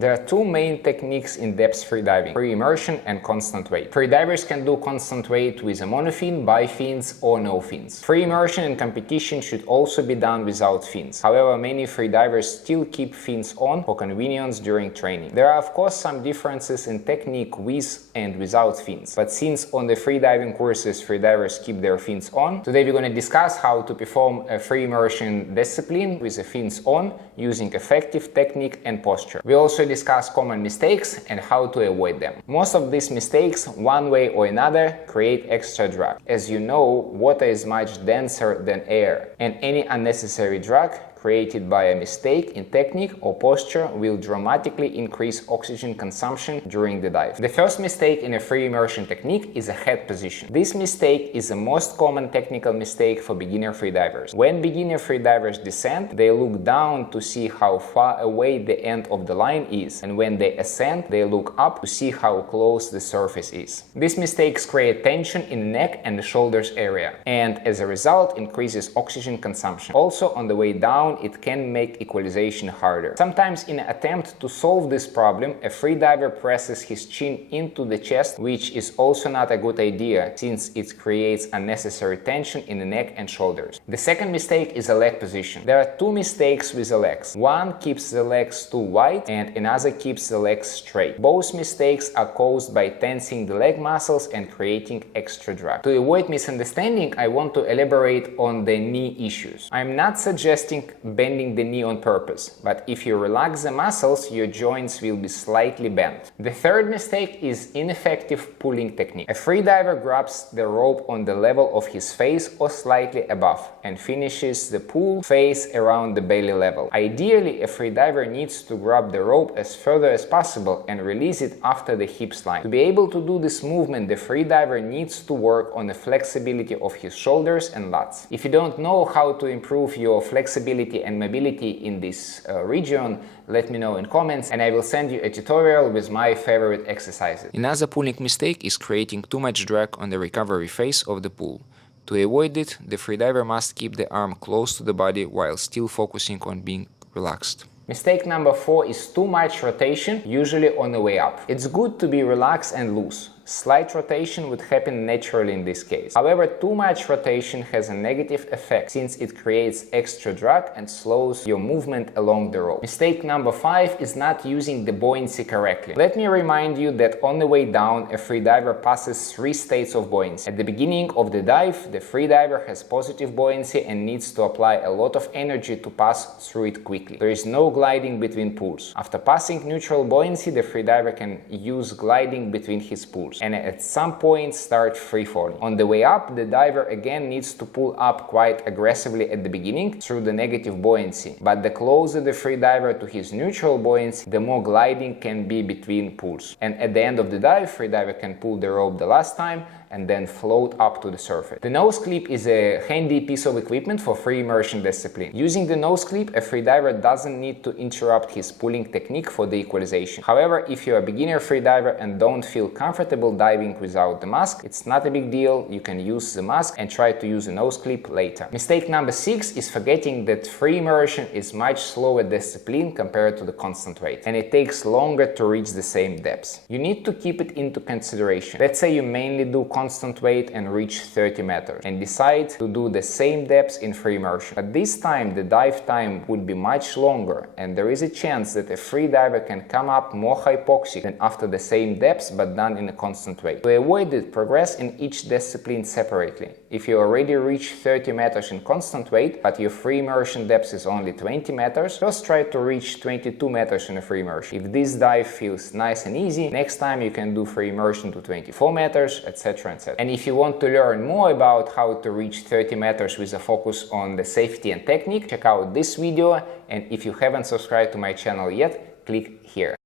There are two main techniques in depth freediving: free immersion and constant weight. Freedivers can do constant weight with a monofin, bifins or no fins. Free immersion in competition should also be done without fins. However, many freedivers still keep fins on for convenience during training. There are of course some differences in technique with and without fins, but since on the freediving courses freedivers keep their fins on, today we're going to discuss how to perform a free immersion discipline with the fins on using effective technique and posture. We also discuss common mistakes and how to avoid them. Most of these mistakes, one way or another, create extra drag. As you know, water is much denser than air, and any unnecessary drag created by a mistake in technique or posture will dramatically increase oxygen consumption during the dive. The first mistake in a free immersion technique is a head position. This mistake is the most common technical mistake for beginner freedivers. When beginner freedivers descend, they look down to see how far away the end of the line is, and when they ascend, they look up to see how close the surface is. These mistakes create tension in the neck and the shoulders area, and as a result increases oxygen consumption. Also, on the way down, it can make equalization harder. Sometimes in an attempt to solve this problem, a freediver presses his chin into the chest, which is also not a good idea since it creates unnecessary tension in the neck and shoulders. The second mistake is a leg position. There are two mistakes with the legs. One keeps the legs too wide and another keeps the legs straight. Both mistakes are caused by tensing the leg muscles and creating extra drag. To avoid misunderstanding, I want to elaborate on the knee issues. I'm not suggesting bending the knee on purpose, but if you relax the muscles, your joints will be slightly bent. The third mistake is ineffective pulling technique. A freediver grabs the rope on the level of his face or slightly above and finishes the pull face around the belly level. Ideally, a freediver needs to grab the rope as further as possible and release it after the hips line. To be able to do this movement, the freediver needs to work on the flexibility of his shoulders and lats. If you don't know how to improve your flexibility and mobility in this region, let me know in comments and I will send you a tutorial with my favorite exercises. Another pulling mistake is creating too much drag on the recovery phase of the pull. To avoid it, the freediver must keep the arm close to the body while still focusing on being relaxed. Mistake number 4 is too much rotation, usually on the way up. It's good to be relaxed and loose. Slight rotation would happen naturally in this case. However, too much rotation has a negative effect since it creates extra drag and slows your movement along the rope. Mistake number 5 is not using the buoyancy correctly. Let me remind you that on the way down, a freediver passes 3 states of buoyancy. At the beginning of the dive, the freediver has positive buoyancy and needs to apply a lot of energy to pass through it quickly. There is no gliding between pulls. After passing neutral buoyancy, the freediver can use gliding between his pulls and at some point start free falling. On the way up, the diver again needs to pull up quite aggressively at the beginning through the negative buoyancy, but the closer the freediver to his neutral buoyancy, the more gliding can be between pulls. And at the end of the dive, freediver can pull the rope the last time and then float up to the surface. The nose clip is a handy piece of equipment for free immersion discipline. Using the nose clip, a freediver doesn't need to interrupt his pulling technique for the equalization. However, if you're a beginner freediver and don't feel comfortable diving without the mask, it's not a big deal. You can use the mask and try to use a nose clip later. Mistake number 6 is forgetting that free immersion is much slower discipline compared to the constant weight, and it takes longer to reach the same depths. You need to keep it into consideration. Let's say you mainly do constant weight and reach 30 meters and decide to do the same depths in free immersion. But this time the dive time would be much longer and there is a chance that a freediver can come up more hypoxic than after the same depths but done in a constant weight. To avoid it, progress in each discipline separately. If you already reach 30 meters in constant weight but your free immersion depth is only 20 meters, first try to reach 22 meters in a free immersion. If this dive feels nice and easy, next time you can do free immersion to 24 meters, etc. And if you want to learn more about how to reach 30 meters with a focus on the safety and technique, check out this video, and if you haven't subscribed to my channel yet, click here.